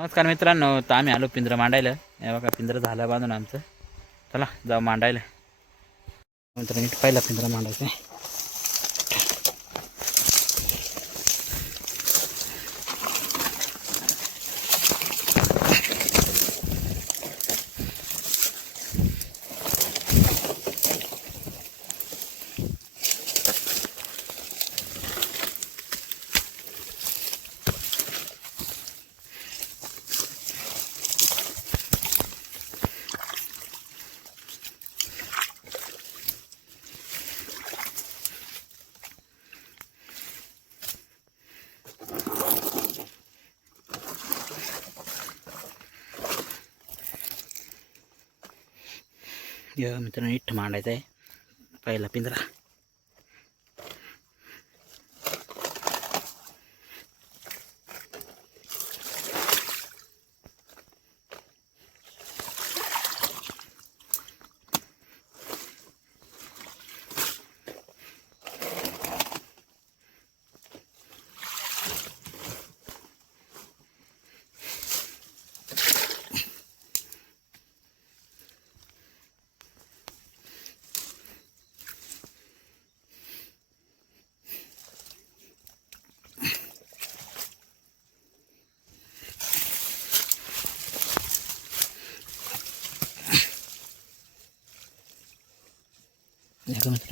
नमस्कार मित्रांनो, तर आम्ही आलो पिंजरं मांडायला. हे बघा पिंजरं झालं बांधून आमचं. चला जाऊ मांडायला. मित्रांनो नीट पहिला पिंजरं मांडायचं आहे. मित्रांनो नीट मांडायचं आहे पहिला पिंजरा.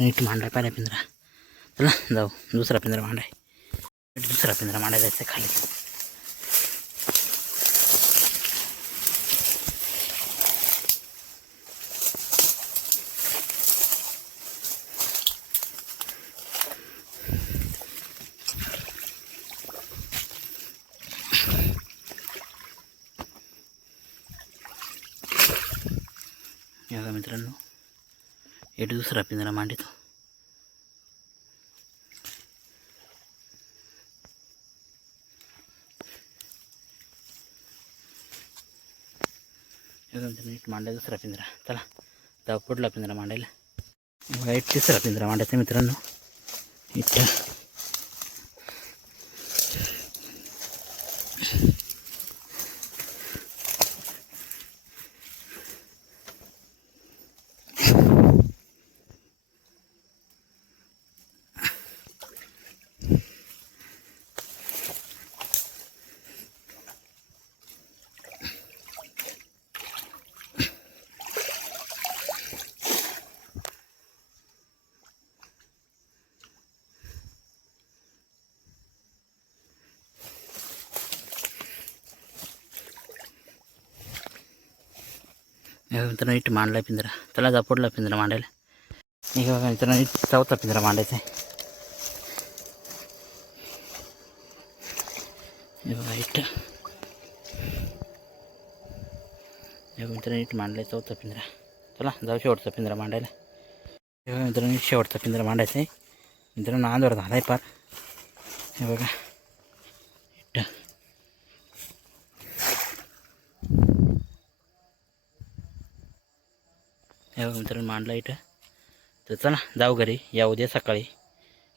नीट मांडाय पहिला पिंजरा. चला जाऊ दुसरा पिंजरा मांडाय. दुसरा पिंजरा मांडायला जायचं खाली. बघा मित्रांनो इथे दुसरा पिंजरा मांडतो. नीट मांडायचा दुसरा पिंजरा. चला जाऊ पुढला पिंजरा मांडायला. बघा एक तिसरा पिंजरा मांडायचा मित्रांनो. इथं मित्रांनो नीट मांडला पिंजरा. चला जा पुढला पिंजरा मांडायला. हे बघा मित्रांनो नीट चौथा पिंजरा मांडायचा आहे. हे बघा इथं हे मित्रांनो नीट मांडला चौथा पिंजरा. चला जाऊ शेवटचा पिंजरा मांडायला. हे बघा मित्रांनो नीट शेवटचा पिंजरा मांडायचा आहे. मित्रांनो आंधवर झाला आहे पार. हे बघा इथं हे बघा मित्रांनो मांडला इथं. तर चला जाऊ घरी. या उद्या सकाळी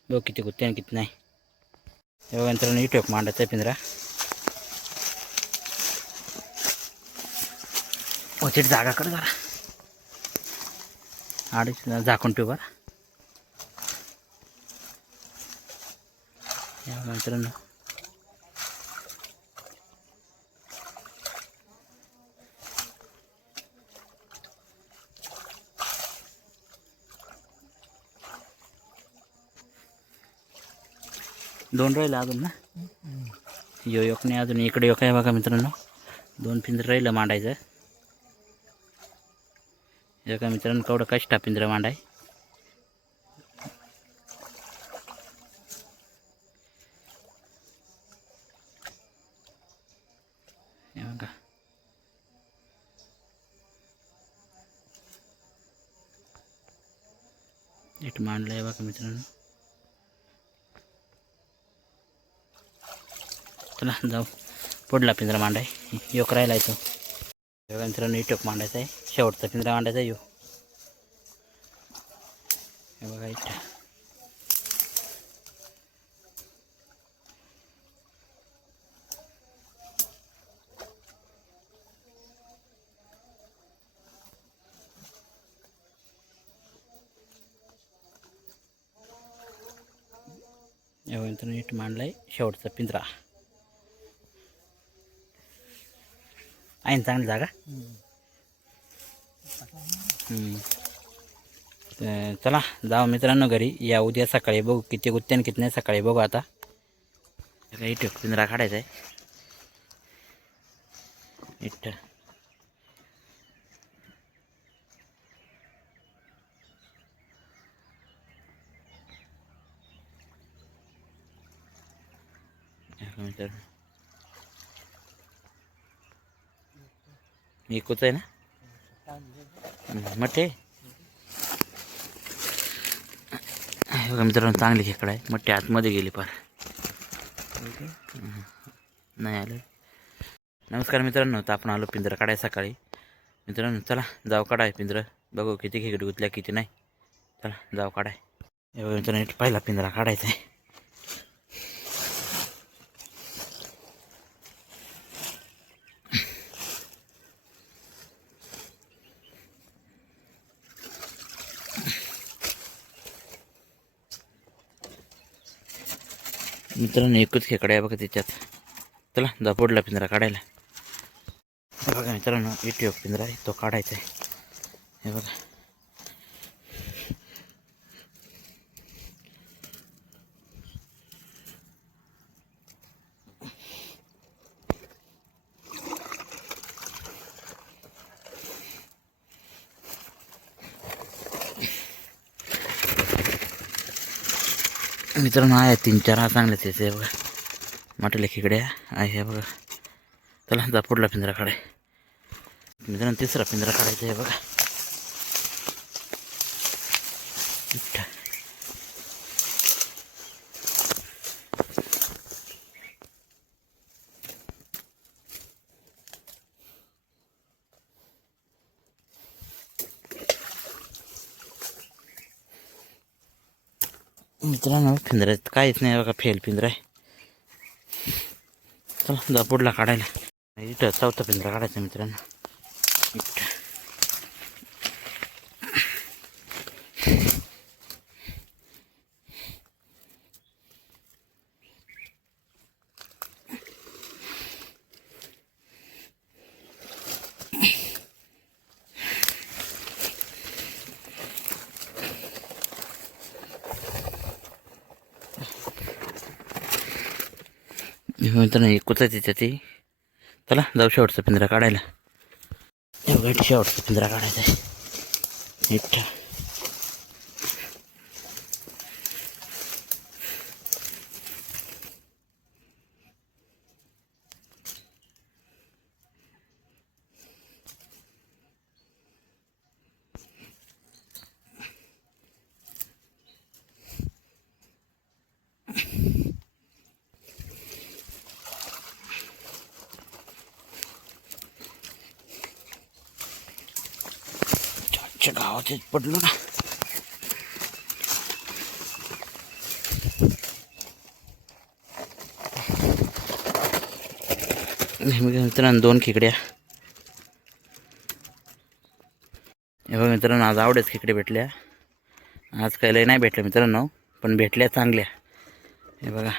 बघू किती गुत्ते आणि किती नाही. हे बघा मित्रांनो इथं मांडायचा पिंजरा. ओचिट जागा कर जरा. आडीच झाकून ठेव बरं. हे बघा मित्रांनो दोन राहिलं अजून ना. यो एक नाही अजून. इकडे एक आहे बघा मित्रांनो. दोन पिंजरं राहिलं मांडायचं. एका मित्रांनो केवढं कष्ट पिंजरं मांडाय. हे बघा इथं मांडलं आहे बघा मित्रांनो. चला जाऊ पुढला पिंजरा मांडाय. योक राहिला आहे तो. बघा मित्रांनो इटोक मांडायचा आहे. शेवटचा पिंजरा मांडायचा आहे. हे बघा इथं या मित्रांनो नीट मांडला आहे शेवटचा पिंजरा. आहे ना चांगली जागा. तर चला जाऊ मित्रांनो घरी. या उद्या सकाळी बघू किती गुत्ते आणि किती नाही. सकाळी बघू आता. इथं पिंजरा काढायचा आहे. इथं एकूच आहे ना मटे. मित्रांनो चांगली खेकडा आहे. मट्टी आतमध्ये गेली पार. नाही आलं. नमस्कार मित्रांनो. तर आपण आलो पिंजरा काढाय सकाळी. मित्रांनो चला जाऊ काढाय पिंजरं. बघू किती खेकडे गुतल्या किती नाही. चला जाऊ काढाय. मित्रांनो पहिला पिंजरा काढायचा आहे. मित्रांनो एकच खेकडा आहे बघा त्याच्यात. चला जा पुढला पिंजरा काढायला. हे बघा मित्रांनो इथे पिंजरा आहे तो काढायचा आहे. हे बघा मित्रांनो आहे 3-4 हा चांगलेच आहे. बघा मोठ्या खेकड्या आहे बघा. चला जा पुढला पिंजरा काढाय. मित्रांनो तिसरा पिंजरा काढायचा आहे बघा. मित्रांनो पिंजऱ्यात काहीच नाही बघा. फेल पिंजरा आहे. चला जा पुढला काढायला. इथं चौथा पिंजरा काढायचा मित्रांनो. मित्रांनो एकूच आहे त्याच्यात ती. चला जाऊ शेवटचा पिंजरा काढायला. एवढा शेवटचा पिंजरा काढायचा आहे. इथं गावात पडलो ना. मित्रांनो 2 खेकड्या. हे बघा मित्रांनो आज आवडेच खेकडे भेटल्या. आज काही लय नाही भेटल्या मित्रांनो पण भेटल्या चांगल्या. हे बघा